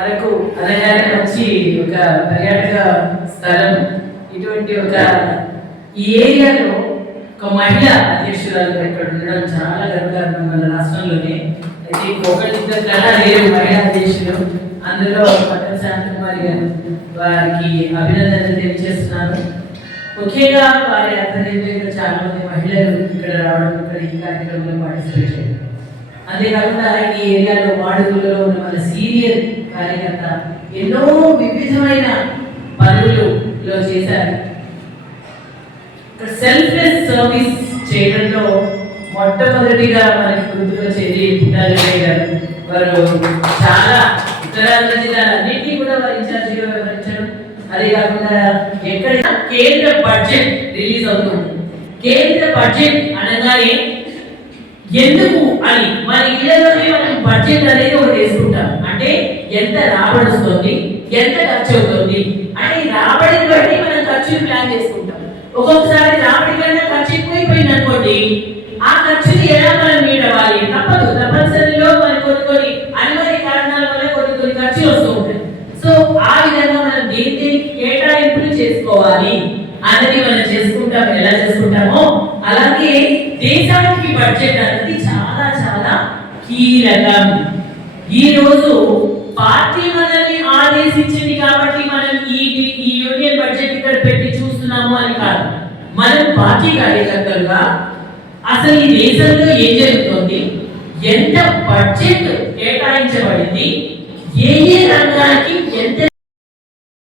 అరకు అనగానే వచ్చి ఒక పర్యాటక స్థలం. ఇటువంటి ఒక ఈ ఏరియాలో ఒక మహిళ అధ్యక్షురాలు ఇక్కడ ఉండడం చాలా గర్వకారణం మన రాష్ట్రంలోనే. అయితే ఒకళ్ళిద్దరు కన్నా లేరు మహిళా అధ్యక్షులు. అందులో పట్టణ శాంతకుమారి గారు వారికి అభినందనలు తెలియజేస్తున్నాను. ముఖ్యంగా వారి అధ్వర్యంలో చాలా మంది మహిళలు ఇక్కడ రావడం ఇక్కడ ఈ కార్యక్రమంలో పార్టిసిపేట్ చేయడం. అంతేకాకుండా ఈ ఏరియాలో వాడుకలో ఉన్న మన ఎన్నో వివిధమైన పనులలో చేశారు. సెల్ఫ్లెస్ సర్వీస్ చేయడంలో మొట్టమొదటిగా మనకి గుర్తుకొచ్చేది పుట్టాలి గారు వారు చాలా ఉత్తరాంధ్ర జిల్లాలన్నింటినీ కూడా వారు ఇన్ఛార్జిగా వ్యవహరించడం. అదే కాకుండా ఎక్కడ కేంద్ర బడ్జెట్ రిలీజ్ అవుతుంది. కేంద్ర బడ్జెట్ అనగానే ఎందుకు అని మన ఇళ్ళలోనే మనం బడ్జెట్ అనేది ఒకటి వేసుకుంటాం. అంటే ఎంత రాబడి వస్తుంది ఎంత ఖర్చు అవుతుంది అంటే రాబడిని బట్టి మనం ఖర్చుని ప్లాన్ చేసుకుంటాం. ఒక్కొక్కసారి రాబడి కన్నా ఖర్చు ఎక్కువైపోయింది అనుకోండి ఆ ఖర్చుని ఎలా మనం మీడవాలి తప్పదు. తప్పనిసరిలో మరి కొన్ని కొన్ని అనివార్య కారణాల వల్ల కొన్ని కొన్ని ఖర్చులు వస్తూ ఉంటాయి. సో ఆ విధంగా మనం దేని దేనికి కేటాయింపులు చేసుకోవాలి? అన్నది మనం చేసుకుంటాం. ఎలా చేసుకుంటామో? అలాగే దేశానికి బడ్జెట్ అనేది చాలా చాలా కీలకం. ఈ రోజు పార్టీ మనల్ని ఆదేశించింది కాబట్టి మనం ఈ ఈ యూనియన్ బడ్జెట్ ఇక్కడ పెట్టి చూస్తున్నాము అని కాదు. మనం పార్టీ కార్యకర్తలుగా అసలు ఈ దేశంలో ఏం జరుగుతుంది? ఎంత బడ్జెట్ కేటాయించబడింది? ఏ ఏ ఎంత